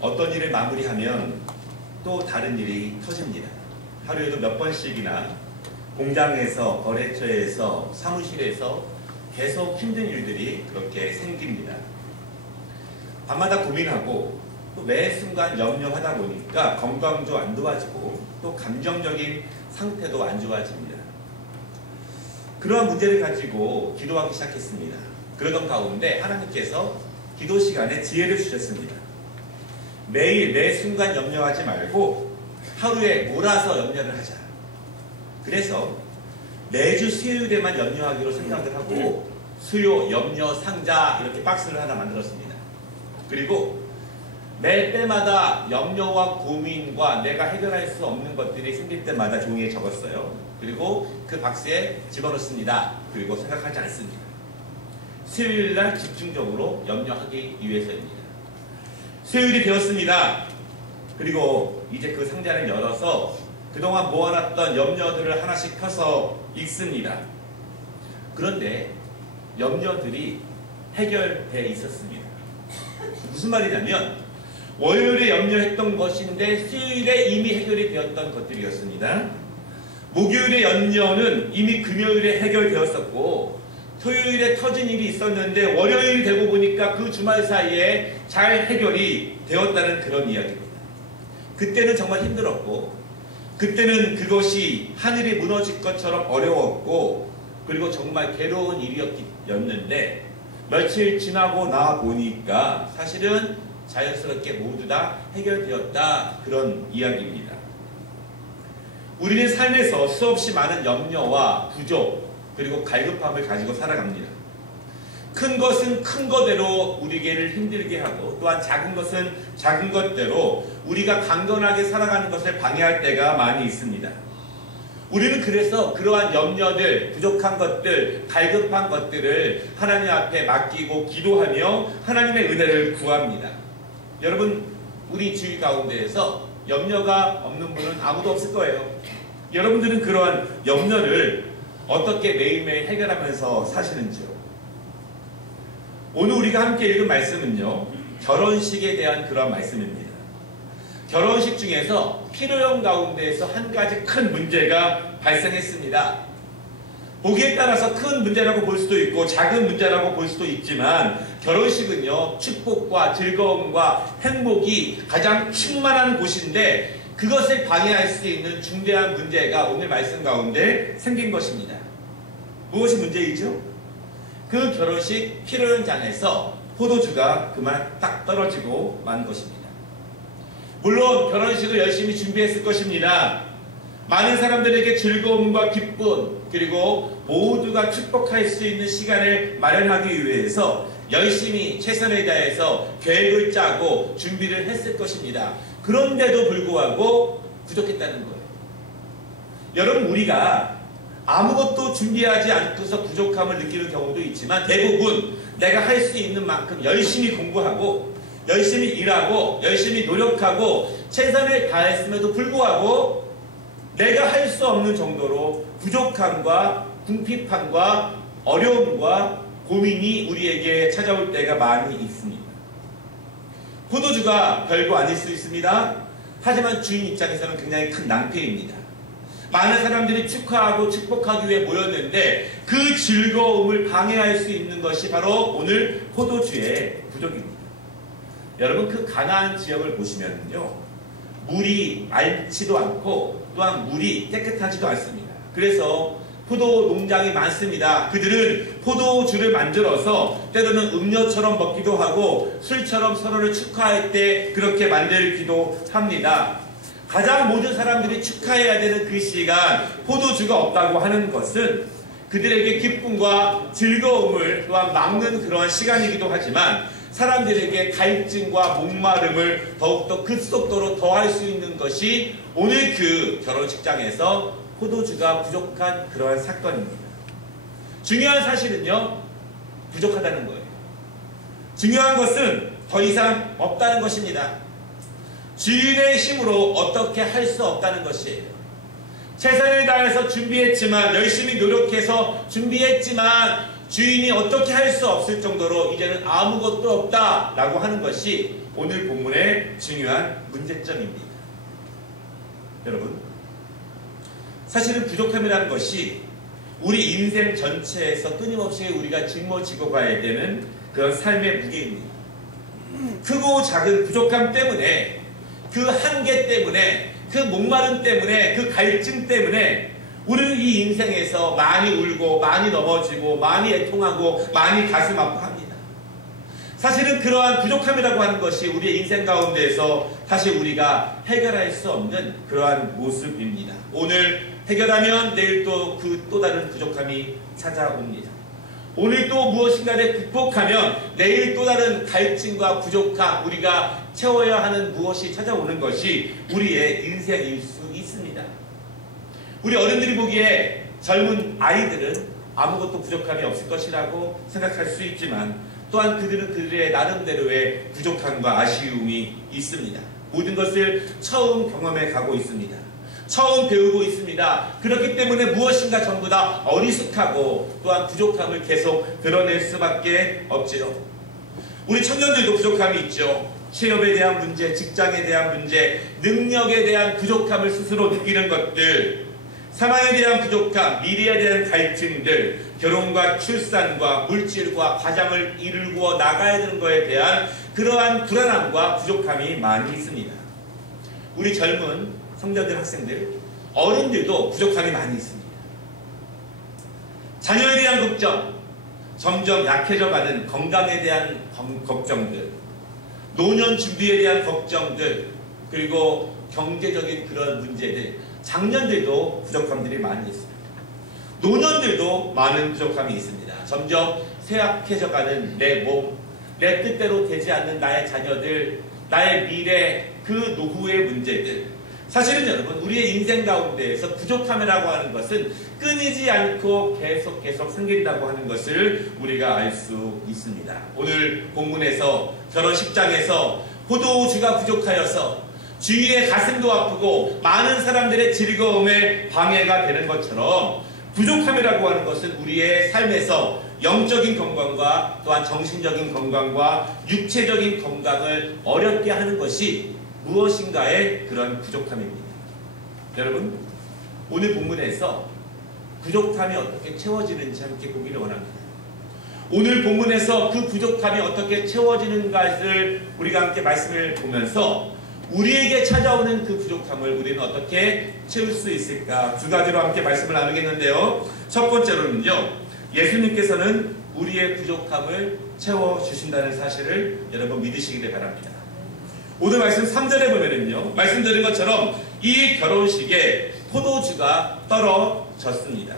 어떤 일을 마무리하면 또 다른 일이 터집니다. 하루에도 몇 번씩이나 공장에서, 거래처에서, 사무실에서 계속 힘든 일들이 그렇게 생깁니다. 밤마다 고민하고 또 매 순간 염려하다 보니까 건강도 안 좋아지고 또 감정적인 상태도 안 좋아집니다. 그러한 문제를 가지고 기도하기 시작했습니다. 그러던 가운데 하나님께서 기도 시간에 지혜를 주셨습니다. 매일 매 순간 염려하지 말고 하루에 몰아서 염려를 하자. 그래서 매주 수요일에만 염려하기로 생각을 하고 수요, 염려, 상자 이렇게 박스를 하나 만들었습니다. 그리고 매 때마다 염려와 고민과 내가 해결할 수 없는 것들이 생길 때마다 종이에 적었어요. 그리고 그 박스에 집어넣습니다. 그리고 생각하지 않습니다. 수요일날 집중적으로 염려하기 위해서입니다. 수요일이 되었습니다. 그리고 이제 그 상자를 열어서 그동안 모아놨던 염려들을 하나씩 펴서 읽습니다. 그런데 염려들이 해결되어 있었습니다. 무슨 말이냐면 월요일에 염려했던 것인데 수요일에 이미 해결이 되었던 것들이었습니다. 목요일의 염려는 이미 금요일에 해결되었었고 토요일에 터진 일이 있었는데 월요일이 되고 보니까 그 주말 사이에 잘 해결이 되었다는 그런 이야기입니다. 그때는 정말 힘들었고 그때는 그것이 하늘이 무너질 것처럼 어려웠고 그리고 정말 괴로운 일이었는데 며칠 지나고 나 보니까 사실은 자연스럽게 모두 다 해결되었다 그런 이야기입니다. 우리는 삶에서 수없이 많은 염려와 부족 그리고 갈급함을 가지고 살아갑니다. 큰 것은 큰 것대로 우리에게를 힘들게 하고 또한 작은 것은 작은 것대로 우리가 강건하게 살아가는 것을 방해할 때가 많이 있습니다. 우리는 그래서 그러한 염려들, 부족한 것들, 갈급한 것들을 하나님 앞에 맡기고 기도하며 하나님의 은혜를 구합니다. 여러분, 우리 주위 가운데에서 염려가 없는 분은 아무도 없을 거예요. 여러분들은 그러한 염려를 어떻게 매일매일 해결하면서 사시는지요? 오늘 우리가 함께 읽은 말씀은요, 결혼식에 대한 그런 말씀입니다. 결혼식 중에서 필요형 가운데에서 한 가지 큰 문제가 발생했습니다. 보기에 따라서 큰 문제라고 볼 수도 있고 작은 문제라고 볼 수도 있지만 결혼식은요, 축복과 즐거움과 행복이 가장 충만한 곳인데 그것을 방해할 수 있는 중대한 문제가 오늘 말씀 가운데 생긴 것입니다. 무엇이 문제이죠? 그 결혼식披露현장에서 포도주가 그만 딱 떨어지고 만 것입니다. 물론 결혼식을 열심히 준비했을 것입니다. 많은 사람들에게 즐거움과 기쁨 그리고 모두가 축복할 수 있는 시간을 마련하기 위해서 열심히 최선을 다해서 계획을 짜고 준비를 했을 것입니다. 그런데도 불구하고 부족했다는 거예요. 여러분, 우리가 아무것도 준비하지 않고서 부족함을 느끼는 경우도 있지만 대부분 내가 할 수 있는 만큼 열심히 공부하고 열심히 일하고 열심히 노력하고 최선을 다했음에도 불구하고 내가 할 수 없는 정도로 부족함과 궁핍함과 어려움과 고민이 우리에게 찾아올 때가 많이 있습니다. 포도주가 별거 아닐 수 있습니다. 하지만 주인 입장에서는 굉장히 큰 낭패입니다. 많은 사람들이 축하하고 축복하기 위해 모였는데 그 즐거움을 방해할 수 있는 것이 바로 오늘 포도주의 부족입니다. 여러분, 그 가나안 지역을 보시면요, 물이 맑지도 않고 또한 물이 깨끗하지도 않습니다. 그래서 포도 농장이 많습니다. 그들은 포도주를 만들어서 때로는 음료처럼 먹기도 하고 술처럼 서로를 축하할 때 그렇게 만들기도 합니다. 가장 모든 사람들이 축하해야 되는 그 시간, 포도주가 없다고 하는 것은 그들에게 기쁨과 즐거움을 또한 막는 그러한 시간이기도 하지만 사람들에게 갈증과 목마름을 더욱더 급속도로 더할 수 있는 것이 오늘 그 결혼식장에서 포도주가 부족한 그러한 사건입니다. 중요한 사실은요, 부족하다는 거예요. 중요한 것은 더 이상 없다는 것입니다. 주인의 힘으로 어떻게 할 수 없다는 것이에요. 최선을 다해서 준비했지만, 열심히 노력해서 준비했지만 주인이 어떻게 할 수 없을 정도로 이제는 아무것도 없다라고 하는 것이 오늘 본문의 중요한 문제점입니다. 여러분, 사실은 부족함이라는 것이 우리 인생 전체에서 끊임없이 우리가 짊어지고 가야 되는 그런 삶의 무게입니다. 크고 작은 부족함 때문에, 그 한계 때문에, 그 목마름 때문에, 그 갈증 때문에 우리는 이 인생에서 많이 울고 많이 넘어지고 많이 애통하고 많이 가슴 아파합니다. 사실은 그러한 부족함이라고 하는 것이 우리의 인생 가운데에서 사실 우리가 해결할 수 없는 그러한 모습입니다. 오늘 해결하면 내일 또 또 다른 부족함이 찾아옵니다. 오늘 또 무엇인가를 극복하면 내일 또 다른 갈증과 부족함, 우리가 채워야 하는 무엇이 찾아오는 것이 우리의 인생일 수 있습니다. 우리 어른들이 보기에 젊은 아이들은 아무것도 부족함이 없을 것이라고 생각할 수 있지만 또한 그들은 그들의 나름대로의 부족함과 아쉬움이 있습니다. 모든 것을 처음 경험해 가고 있습니다. 처음 배우고 있습니다. 그렇기 때문에 무엇인가 전부 다 어리숙하고 또한 부족함을 계속 드러낼 수밖에 없지요. 우리 청년들도 부족함이 있죠. 취업에 대한 문제, 직장에 대한 문제, 능력에 대한 부족함을 스스로 느끼는 것들, 사망에 대한 부족함, 미래에 대한 갈증들, 결혼과 출산과 물질과 가정을 이루고 나가야 되는 것에 대한 그러한 불안함과 부족함이 많이 있습니다. 우리 젊은 성자들, 학생들, 어른들도 부족함이 많이 있습니다. 자녀에 대한 걱정, 점점 약해져가는 건강에 대한 걱정들, 노년 준비에 대한 걱정들, 그리고 경제적인 그런 문제들, 장년들도 부족함들이 많이 있습니다. 노년들도 많은 부족함이 있습니다. 점점 쇠약해져가는 내 몸, 내 뜻대로 되지 않는 나의 자녀들, 나의 미래, 그 노후의 문제들. 사실은 여러분, 우리의 인생 가운데에서 부족함이라고 하는 것은 끊이지 않고 계속 생긴다고 하는 것을 우리가 알 수 있습니다. 오늘 본문에서 결혼식장에서 포도주가 부족하여서 주위의 가슴도 아프고 많은 사람들의 즐거움에 방해가 되는 것처럼 부족함이라고 하는 것은 우리의 삶에서 영적인 건강과 또한 정신적인 건강과 육체적인 건강을 어렵게 하는 것이 무엇인가의 그런 부족함입니다. 여러분, 오늘 본문에서 부족함이 어떻게 채워지는지 함께 보기를 원합니다. 오늘 본문에서 그 부족함이 어떻게 채워지는가를 우리가 함께 말씀을 보면서 우리에게 찾아오는 그 부족함을 우리는 어떻게 채울 수 있을까? 두 가지로 함께 말씀을 나누겠는데요. 첫 번째로는요, 예수님께서는 우리의 부족함을 채워주신다는 사실을 여러분 믿으시기를 바랍니다. 오늘 말씀 3절에 보면은요, 말씀드린 것처럼 이 결혼식에 포도주가 떨어졌습니다.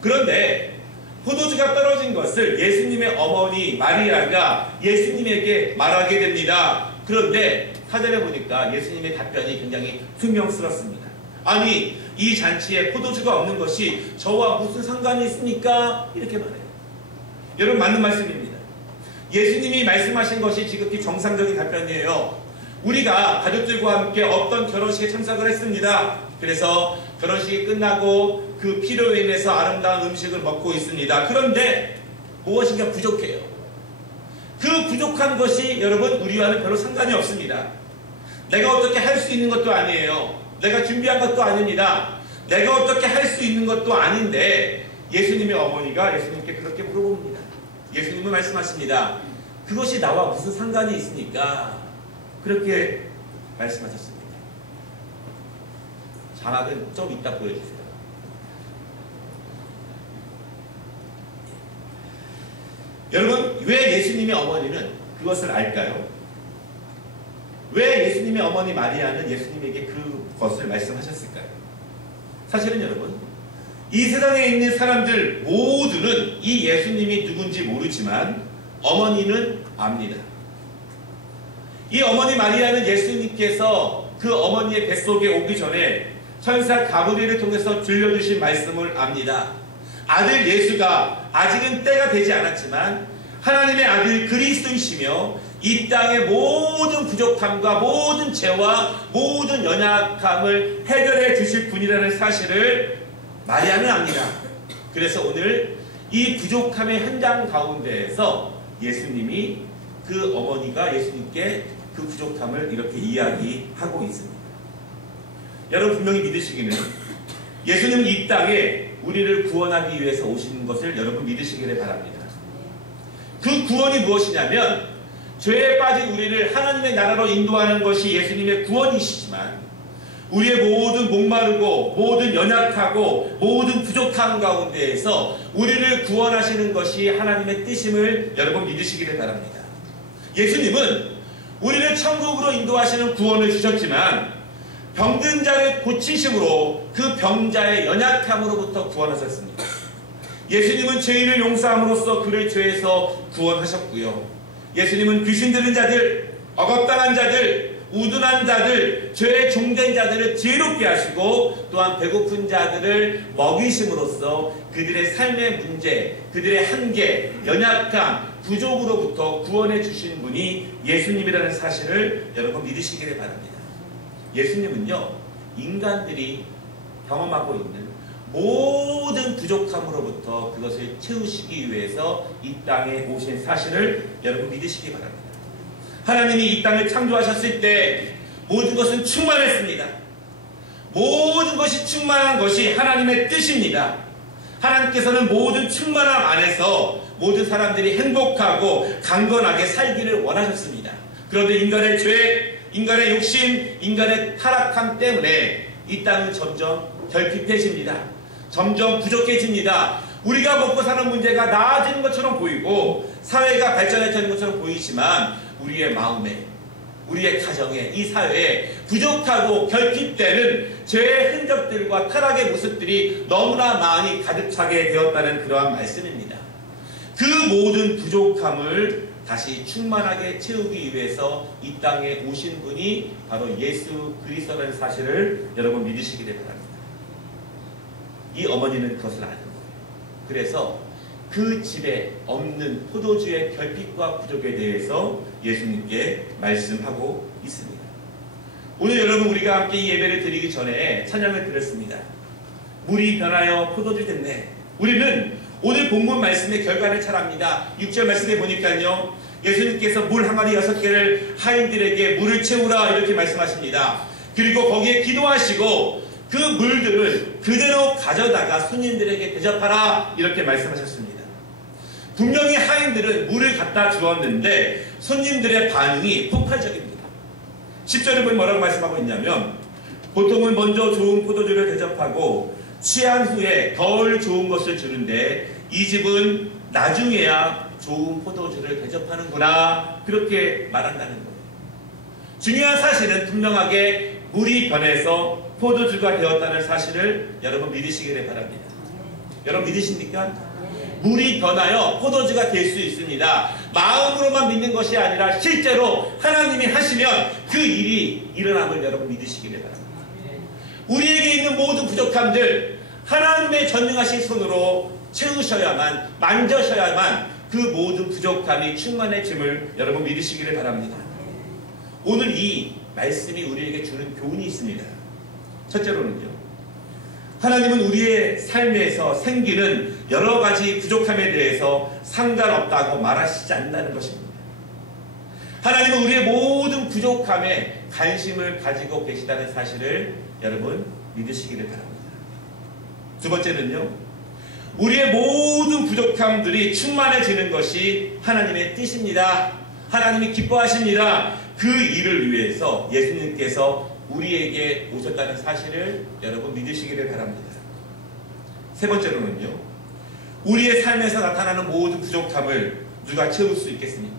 그런데 포도주가 떨어진 것을 예수님의 어머니 마리아가 예수님에게 말하게 됩니다. 그런데 4절에 보니까 예수님의 답변이 굉장히 퉁명스럽습니다. 아니, 이 잔치에 포도주가 없는 것이 저와 무슨 상관이 있습니까? 이렇게 말해요. 여러분, 맞는 말씀입니다. 예수님이 말씀하신 것이 지극히 정상적인 답변이에요. 우리가 가족들과 함께 어떤 결혼식에 참석을 했습니다. 그래서 결혼식이 끝나고 그 피로 인해서 아름다운 음식을 먹고 있습니다. 그런데 무엇인가 부족해요. 그 부족한 것이 여러분 우리와는 별로 상관이 없습니다. 내가 어떻게 할 수 있는 것도 아니에요. 내가 준비한 것도 아닙니다. 내가 어떻게 할 수 있는 것도 아닌데 예수님의 어머니가 예수님께 그렇게 물어봅니다. 예수님은 말씀하십니다. 그것이 나와 무슨 상관이 있습니까? 그렇게 말씀하셨습니다. 자막은 좀 이따 보여주세요. 여러분, 왜 예수님의 어머니는 그것을 알까요? 왜 예수님의 어머니 마리아는 예수님에게 그것을 말씀하셨을까요? 사실은 여러분, 이 세상에 있는 사람들 모두는 이 예수님이 누군지 모르지만 어머니는 압니다. 이 어머니 마리아는 예수님께서 그 어머니의 뱃속에 오기 전에 천사 가브리엘을 통해서 들려주신 말씀을 압니다. 아들 예수가 아직은 때가 되지 않았지만 하나님의 아들 그리스도이시며 이 땅의 모든 부족함과 모든 죄와 모든 연약함을 해결해 주실 분이라는 사실을 마리아는 압니다. 그래서 오늘 이 부족함의 현장 가운데에서 예수님이 그 어머니가 예수님께 그 부족함을 이렇게 이야기하고 있습니다. 여러분 분명히 믿으시기는 예수님은 이 땅에 우리를 구원하기 위해서 오신 것을 여러분 믿으시기를 바랍니다. 그 구원이 무엇이냐면 죄에 빠진 우리를 하나님의 나라로 인도하는 것이 예수님의 구원이시지만 우리의 모든 목마르고 모든 연약하고 모든 부족한 가운데에서 우리를 구원하시는 것이 하나님의 뜻임을 여러분 믿으시기를 바랍니다. 예수님은 우리를 천국으로 인도하시는 구원을 주셨지만 병든 자를 고치심으로 그 병자의 연약함으로부터 구원하셨습니다. 예수님은 죄인을 용서함으로써 그를 죄에서 구원하셨고요. 예수님은 귀신 들린 자들, 억압당한 자들, 우둔한 자들, 죄에 종된 자들을 지혜롭게 하시고 또한 배고픈 자들을 먹이심으로써 그들의 삶의 문제, 그들의 한계, 연약함, 부족으로부터 구원해 주신 분이 예수님이라는 사실을 여러분 믿으시기를 바랍니다. 예수님은요, 인간들이 경험하고 있는 모든 부족함으로부터 그것을 채우시기 위해서 이 땅에 오신 사실을 여러분 믿으시기 바랍니다. 하나님이 이 땅을 창조하셨을 때 모든 것은 충만했습니다. 모든 것이 충만한 것이 하나님의 뜻입니다. 하나님께서는 모든 충만함 안에서 모든 사람들이 행복하고 강건하게 살기를 원하셨습니다. 그런데 인간의 죄, 인간의 욕심, 인간의 타락함 때문에 이 땅은 점점 결핍해집니다. 점점 부족해집니다. 우리가 먹고 사는 문제가 나아지는 것처럼 보이고 사회가 발전해지는 것처럼 보이지만 우리의 마음에, 우리의 가정에, 이 사회에 부족하고 결핍되는 죄의 흔적들과 타락의 모습들이 너무나 많이 가득 차게 되었다는 그러한 말씀입니다. 그 모든 부족함을 다시 충만하게 채우기 위해서 이 땅에 오신 분이 바로 예수 그리스도라는 사실을 여러분 믿으시기를 바랍니다. 이 어머니는 그것을 아는 거예요. 그래서 그 집에 없는 포도주의 결핍과 부족에 대해서 예수님께 말씀하고 있습니다. 오늘 여러분 우리가 함께 이 예배를 드리기 전에 찬양을 드렸습니다. 물이 변하여 포도주 됐네. 우리는 오늘 본문 말씀의 결과를 찰합니다. 6절 말씀에 보니까요, 예수님께서 물 항아리 6개를 하인들에게 물을 채우라 이렇게 말씀하십니다. 그리고 거기에 기도하시고 그 물들을 그대로 가져다가 손님들에게 대접하라 이렇게 말씀하셨습니다. 분명히 하인들은 물을 갖다 주었는데 손님들의 반응이 폭발적입니다. 10절에 보면 뭐라고 말씀하고 있냐면 보통은 먼저 좋은 포도주를 대접하고 취한 후에 덜 좋은 것을 주는데 이 집은 나중에야 좋은 포도주를 대접하는구나 그렇게 말한다는 거예요. 중요한 사실은 분명하게 물이 변해서 포도주가 되었다는 사실을 여러분 믿으시기를 바랍니다. 여러분 믿으십니까? 물이 변하여 포도주가 될 수 있습니다. 마음으로만 믿는 것이 아니라 실제로 하나님이 하시면 그 일이 일어남을 여러분 믿으시기를 바랍니다. 우리에게 있는 모든 부족함들 하나님의 전능하신 손으로 채우셔야만, 만져셔야만 그 모든 부족함이 충만해짐을 여러분 믿으시기를 바랍니다. 오늘 이 말씀이 우리에게 주는 교훈이 있습니다. 첫째로는요, 하나님은 우리의 삶에서 생기는 여러 가지 부족함에 대해서 상관없다고 말하시지 않는다는 것입니다. 하나님은 우리의 모든 부족함에 관심을 가지고 계시다는 사실을 여러분 믿으시기를 바랍니다. 두 번째는요, 우리의 모든 부족함들이 충만해지는 것이 하나님의 뜻입니다. 하나님이 기뻐하십니다. 그 일을 위해서 예수님께서 우리에게 오셨다는 사실을 여러분 믿으시기를 바랍니다. 세 번째로는요, 우리의 삶에서 나타나는 모든 부족함을 누가 채울 수 있겠습니까?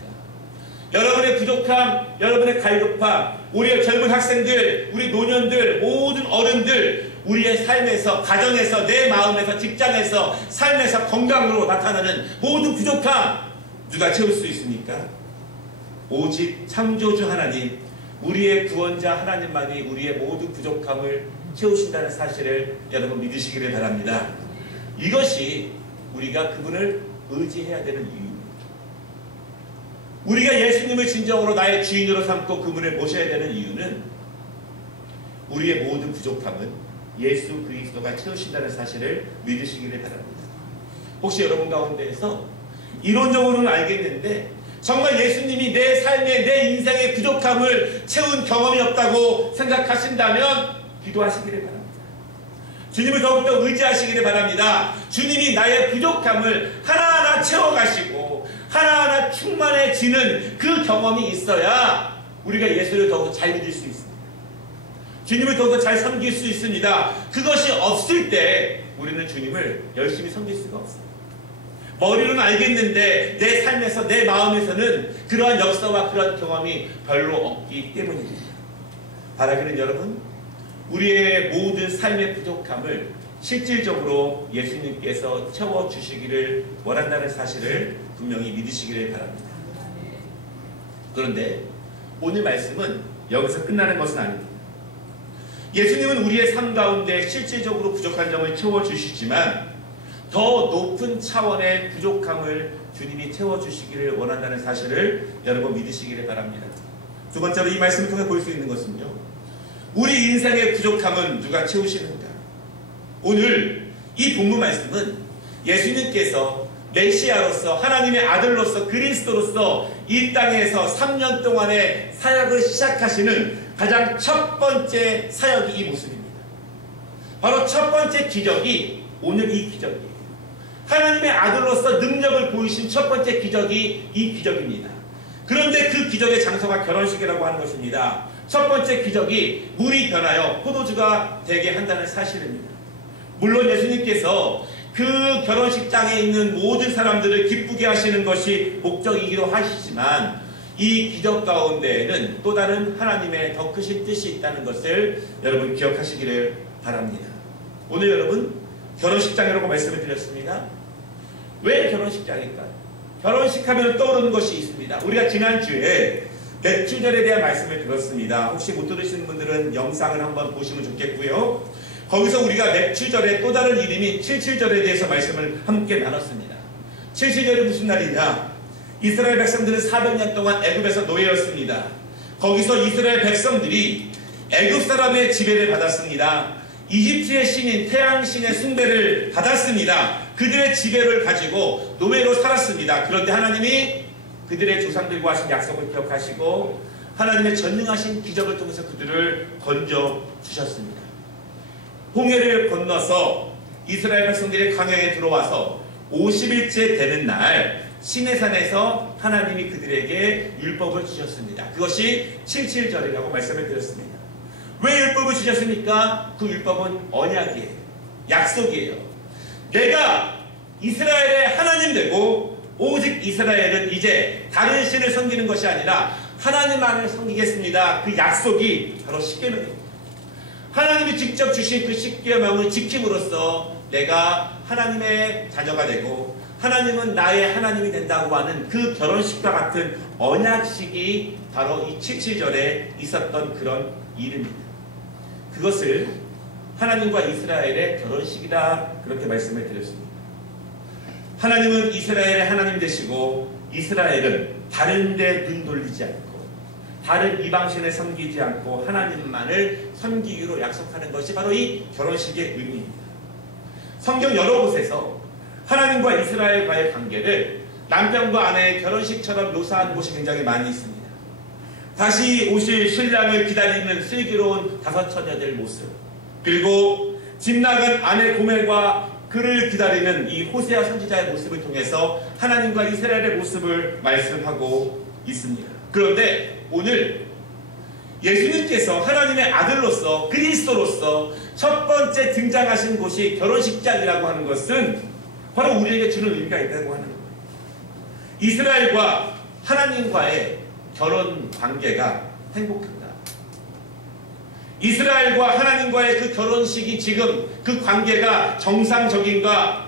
여러분의 부족함, 여러분의 갈급함, 우리의 젊은 학생들, 우리 노년들, 모든 어른들, 우리의 삶에서, 가정에서, 내 마음에서, 직장에서, 삶에서 건강으로 나타나는 모든 부족함 누가 채울 수 있습니까? 오직 창조주 하나님, 우리의 구원자 하나님만이 우리의 모든 부족함을 채우신다는 사실을 여러분 믿으시기를 바랍니다. 이것이 우리가 그분을 의지해야 되는 이유입니다. 우리가 예수님을 진정으로 나의 주인으로 삼고 그분을 모셔야 되는 이유는 우리의 모든 부족함은 예수 그리스도가 채우신다는 사실을 믿으시기를 바랍니다. 혹시 여러분 가운데에서 이론적으로는 알겠는데 정말 예수님이 내 삶에 내 인생의 부족함을 채운 경험이 없다고 생각하신다면 기도하시기를 바랍니다. 주님을 더욱더 의지하시기를 바랍니다. 주님이 나의 부족함을 하나하나 채워가시고 하나하나 충만해지는 그 경험이 있어야 우리가 예수를 더욱더 잘 믿을 수 있습니다. 주님을 더욱더 잘 섬길 수 있습니다. 그것이 없을 때 우리는 주님을 열심히 섬길 수가 없어요. 머리로는 알겠는데 내 삶에서 내 마음에서는 그러한 역사와 그러한 경험이 별로 없기 때문입니다. 바라기는 여러분, 우리의 모든 삶의 부족함을 실질적으로 예수님께서 채워주시기를 원한다는 사실을 분명히 믿으시기를 바랍니다. 그런데 오늘 말씀은 여기서 끝나는 것은 아닙니다. 예수님은 우리의 삶 가운데 실질적으로 부족한 점을 채워주시지만 더 높은 차원의 부족함을 주님이 채워주시기를 원한다는 사실을 여러분 믿으시기를 바랍니다. 두 번째로 이 말씀을 통해 볼 수 있는 것은요, 우리 인생의 부족함은 누가 채우시는가? 오늘 이 본문 말씀은 예수님께서 메시아로서 하나님의 아들로서 그리스도로서 이 땅에서 3년 동안의 사역을 시작하시는 가장 첫 번째 사역이 이 모습입니다. 바로 첫 번째 기적이 오늘 이 기적이에요. 하나님의 아들로서 능력을 보이신 첫 번째 기적이 이 기적입니다. 그런데 그 기적의 장소가 결혼식이라고 하는 것입니다. 첫 번째 기적이 물이 변하여 포도주가 되게 한다는 사실입니다. 물론 예수님께서 그 결혼식장에 있는 모든 사람들을 기쁘게 하시는 것이 목적이기도 하시지만 이 기적 가운데에는 또 다른 하나님의 더 크신 뜻이 있다는 것을 여러분 기억하시기를 바랍니다. 오늘 여러분 결혼식장이라고 말씀을 드렸습니다. 왜 결혼식장일까요? 결혼식 하면 떠오르는 것이 있습니다. 우리가 지난주에 맥주절에 대한 말씀을 들었습니다. 혹시 못 들으시는 분들은 영상을 한번 보시면 좋겠고요. 거기서 우리가 맥주절의 또 다른 이름인 칠칠절에 대해서 말씀을 함께 나눴습니다. 칠칠절이 무슨 날이냐? 이스라엘 백성들은 400년 동안 애굽에서 노예였습니다. 거기서 이스라엘 백성들이 애굽 사람의 지배를 받았습니다. 이집트의 신인 태양신의 숭배를 받았습니다. 그들의 지배를 가지고 노예로 살았습니다. 그런데 하나님이 그들의 조상들과 하신 약속을 기억하시고 하나님의 전능하신 기적을 통해서 그들을 건져 주셨습니다. 홍해를 건너서 이스라엘 백성들이 광야에 들어와서 50일째 되는 날 시내산에서 하나님이 그들에게 율법을 주셨습니다. 그것이 칠칠절이라고 말씀을 드렸습니다. 왜 율법을 주셨습니까? 그 율법은 언약이에요. 약속이에요. 내가 이스라엘의 하나님 되고 오직 이스라엘은 이제 다른 신을 섬기는 것이 아니라 하나님만을 섬기겠습니다. 그 약속이 바로 십계명입니다. 하나님이 직접 주신 그 십계명을 지킴으로써 내가 하나님의 자녀가 되고 하나님은 나의 하나님이 된다고 하는 그 결혼식과 같은 언약식이 바로 이 칠칠절에 있었던 그런 일입니다. 그것을 하나님과 이스라엘의 결혼식이다 그렇게 말씀을 드렸습니다. 하나님은 이스라엘의 하나님 되시고 이스라엘은 다른 데 눈 돌리지 않고 다른 이방신을 섬기지 않고 하나님만을 섬기기로 약속하는 것이 바로 이 결혼식의 의미입니다. 성경 여러 곳에서 하나님과 이스라엘과의 관계를 남편과 아내의 결혼식처럼 묘사한 곳이 굉장히 많이 있습니다. 다시 오실 신랑을 기다리는 슬기로운 다섯 처녀들 모습, 그리고 집 나간 아내 고멜과 그를 기다리는 이 호세아 선지자의 모습을 통해서 하나님과 이스라엘의 모습을 말씀하고 있습니다. 그런데 오늘 예수님께서 하나님의 아들로서 그리스도로서 첫 번째 등장하신 곳이 결혼식장이라고 하는 것은 바로 우리에게 주는 의미가 있다고 하는 거예요. 이스라엘과 하나님과의 결혼 관계가 행복한가? 이스라엘과 하나님과의 그 결혼식이 지금 그 관계가 정상적인가?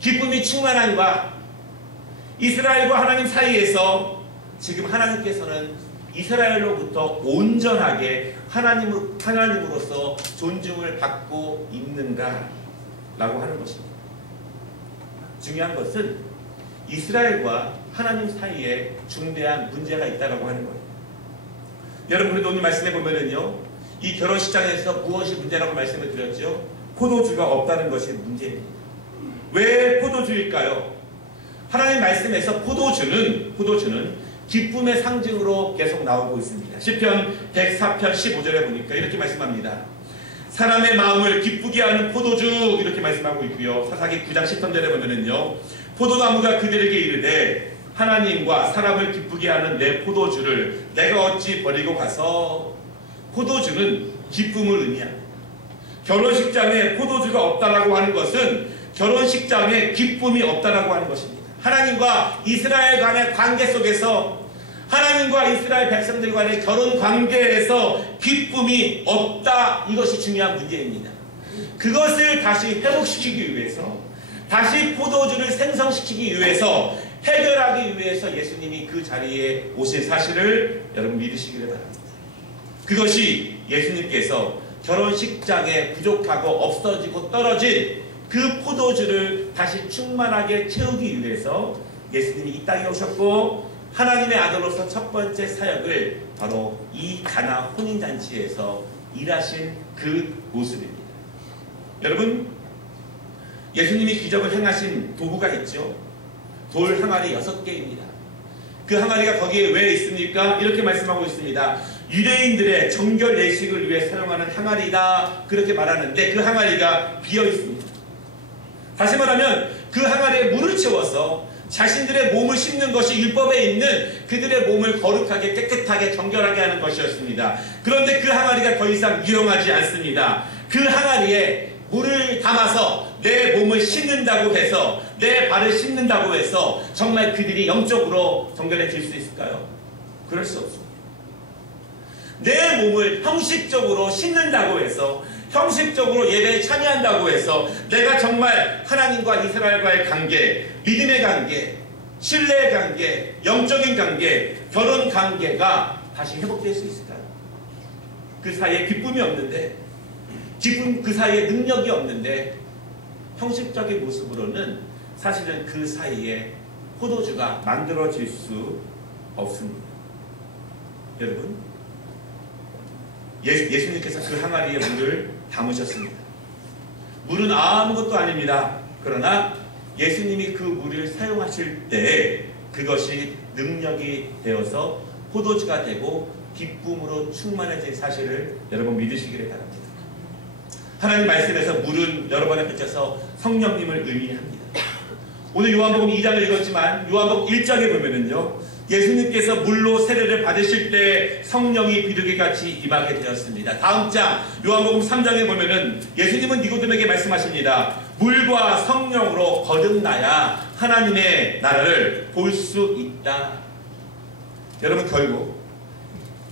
기쁨이 충만한가? 이스라엘과 하나님 사이에서 지금 하나님께서는 이스라엘로부터 온전하게 하나님으로서 존중을 받고 있는가? 라고 하는 것입니다. 중요한 것은 이스라엘과 하나님 사이에 중대한 문제가 있다고 하는 거예요. 여러분, 그래도 오늘 말씀해 보면은요, 이 결혼식장에서 무엇이 문제라고 말씀을 드렸죠? 포도주가 없다는 것이 문제입니다. 왜 포도주일까요? 하나님 말씀에서 포도주는 기쁨의 상징으로 계속 나오고 있습니다. 시편 104편 15절에 보니까 이렇게 말씀합니다. 사람의 마음을 기쁘게 하는 포도주, 이렇게 말씀하고 있고요. 사사기 9장 13절에 보면은요, 포도나무가 그들에게 이르되 하나님과 사람을 기쁘게 하는 내 포도주를 내가 어찌 버리고 가서. 포도주는 기쁨을 의미합니다. 결혼식장에 포도주가 없다라고 하는 것은 결혼식장에 기쁨이 없다라고 하는 것입니다. 하나님과 이스라엘 간의 관계 속에서, 하나님과 이스라엘 백성들 간의 결혼 관계에서 기쁨이 없다, 이것이 중요한 문제입니다. 그것을 다시 회복시키기 위해서, 다시 포도주를 생성시키기 위해서, 해결하기 위해서 예수님이 그 자리에 오신 사실을 여러분 믿으시기를 바랍니다. 그것이 예수님께서 결혼식장에 부족하고 없어지고 떨어진 그 포도주를 다시 충만하게 채우기 위해서 예수님이 이 땅에 오셨고, 하나님의 아들로서 첫 번째 사역을 바로 이 가나 혼인잔치에서 일하신 그 모습입니다. 여러분, 예수님이 기적을 행하신 도구가 있죠. 돌 항아리 6개입니다. 그 항아리가 거기에 왜 있습니까? 이렇게 말씀하고 있습니다. 유대인들의 정결 예식을 위해 사용하는 항아리다, 그렇게 말하는데 그 항아리가 비어 있습니다. 다시 말하면 그 항아리에 물을 채워서 자신들의 몸을 씻는 것이 율법에 있는 그들의 몸을 거룩하게 깨끗하게 정결하게 하는 것이었습니다. 그런데 그 항아리가 더 이상 유용하지 않습니다. 그 항아리에 물을 담아서 내 몸을 씻는다고 해서, 내 발을 씻는다고 해서 정말 그들이 영적으로 정결해질 수 있을까요? 그럴 수 없습니다. 내 몸을 형식적으로 씻는다고 해서, 형식적으로 예배에 참여한다고 해서 내가 정말 하나님과 이스라엘과의 관계, 믿음의 관계, 신뢰의 관계, 영적인 관계, 결혼 관계가 다시 회복될 수 있을까요? 그 사이에 기쁨이 없는데, 그 사이에 능력이 없는데, 형식적인 모습으로는 사실은 그 사이에 포도주가 만들어질 수 없습니다. 여러분, 예수님께서 그 항아리에 물을 담으셨습니다. 물은 아무것도 아닙니다. 그러나 예수님이 그 물을 사용하실 때 그것이 능력이 되어서 포도주가 되고 기쁨으로 충만해진 사실을 여러분 믿으시기를 바랍니다. 하나님 말씀에서 물은 여러 번에 펼쳐서 성령님을 의미합니다. 오늘 요한복음 2장을 읽었지만 요한복음 1장에 보면은요, 예수님께서 물로 세례를 받으실 때 성령이 비둘기같이 임하게 되었습니다. 다음 장 요한복음 3장에 보면은 예수님은 니고데모에게 말씀하십니다. 물과 성령으로 거듭나야 하나님의 나라를 볼 수 있다. 여러분, 결국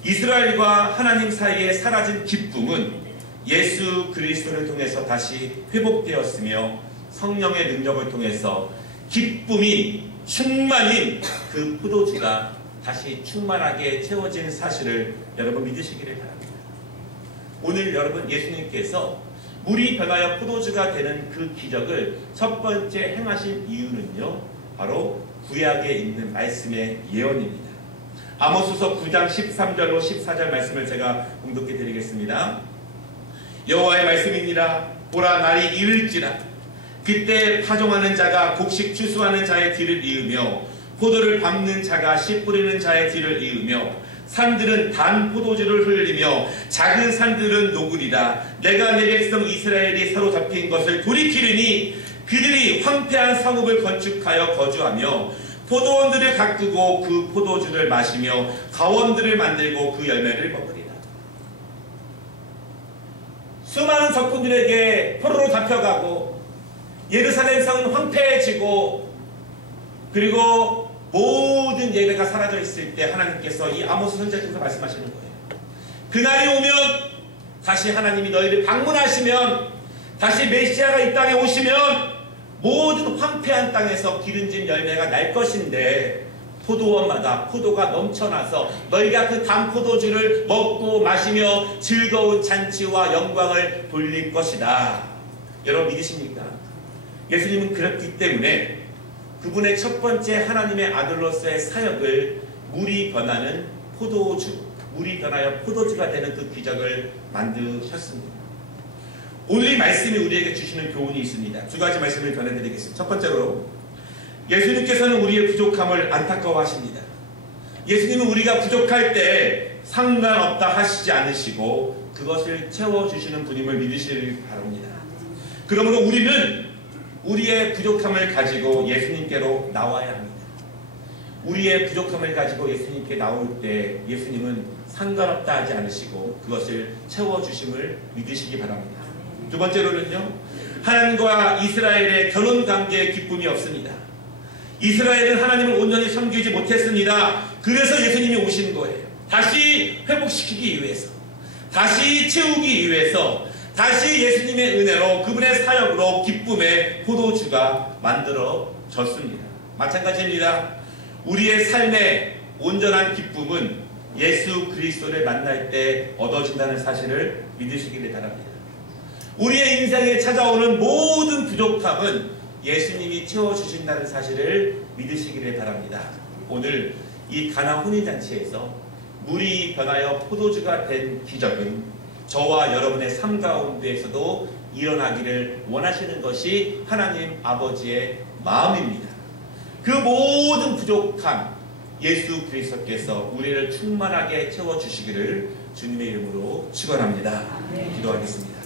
이스라엘과 하나님 사이에 사라진 기쁨은 예수 그리스도를 통해서 다시 회복되었으며, 성령의 능력을 통해서 기쁨이 충만인 그 포도주가 다시 충만하게 채워진 사실을 여러분 믿으시기를 바랍니다. 오늘 여러분, 예수님께서 물이 변하여 포도주가 되는 그 기적을 첫 번째 행하신 이유는요, 바로 구약에 있는 말씀의 예언입니다. 아모스서 9장 13절로 14절 말씀을 제가 공독해 드리겠습니다. 여호와의 말씀이니라. 보라, 날이 이를지라. 그때 파종하는 자가 곡식 추수하는 자의 뒤를 이으며, 포도를 밟는 자가 씨 뿌리는 자의 뒤를 이으며, 산들은 단 포도주를 흘리며 작은 산들은 녹으리라. 내가 내 백성 이스라엘이 사로잡힌 것을 돌이키리니 그들이 황폐한 성읍을 건축하여 거주하며 포도원들을 가꾸고 그 포도주를 마시며 가원들을 만들고 그 열매를 먹으리라. 수많은 적군들에게 포로로 잡혀가고 예루살렘 성은 황폐해지고, 그리고 모든 예배가 사라져 있을 때 하나님께서 이 아모스 선지자를 통해서 말씀하시는 거예요. 그날이 오면, 다시 하나님이 너희를 방문하시면, 다시 메시아가 이 땅에 오시면 모든 황폐한 땅에서 기름진 열매가 날 것인데, 포도원마다 포도가 넘쳐나서 너희가 그 단 포도주를 먹고 마시며 즐거운 잔치와 영광을 돌릴 것이다. 여러분 믿으십니까? 예수님은 그렇기 때문에 그분의 첫 번째 하나님의 아들로서의 사역을 물이 변하는 포도주, 물이 변하여 포도주가 되는 그 기적을 만드셨습니다. 오늘 이 말씀이 우리에게 주시는 교훈이 있습니다. 두 가지 말씀을 전해드리겠습니다. 첫 번째로, 예수님께서는 우리의 부족함을 안타까워하십니다. 예수님은 우리가 부족할 때 상관없다 하시지 않으시고 그것을 채워주시는 분임을 믿으시길 바랍니다. 그러므로 우리는 우리의 부족함을 가지고 예수님께로 나와야 합니다. 우리의 부족함을 가지고 예수님께 나올 때 예수님은 상관없다 하지 않으시고 그것을 채워주심을 믿으시기 바랍니다. 두 번째로는요, 하나님과 이스라엘의 결혼관계에 기쁨이 없습니다. 이스라엘은 하나님을 온전히 섬기지 못했습니다. 그래서 예수님이 오신 거예요. 다시 회복시키기 위해서, 다시 채우기 위해서, 다시 예수님의 은혜로, 그분의 사역으로 기쁨의 포도주가 만들어졌습니다. 마찬가지입니다. 우리의 삶의 온전한 기쁨은 예수 그리스도를 만날 때 얻어진다는 사실을 믿으시기를 바랍니다. 우리의 인생에 찾아오는 모든 부족함은 예수님이 채워주신다는 사실을 믿으시기를 바랍니다. 오늘 이 가나 혼인잔치에서 물이 변하여 포도주가 된 기적은 저와 여러분의 삶 가운데에서도 일어나기를 원하시는 것이 하나님 아버지의 마음입니다. 그 모든 부족함 예수 그리스도께서 우리를 충만하게 채워주시기를 주님의 이름으로 축원합니다. 기도하겠습니다.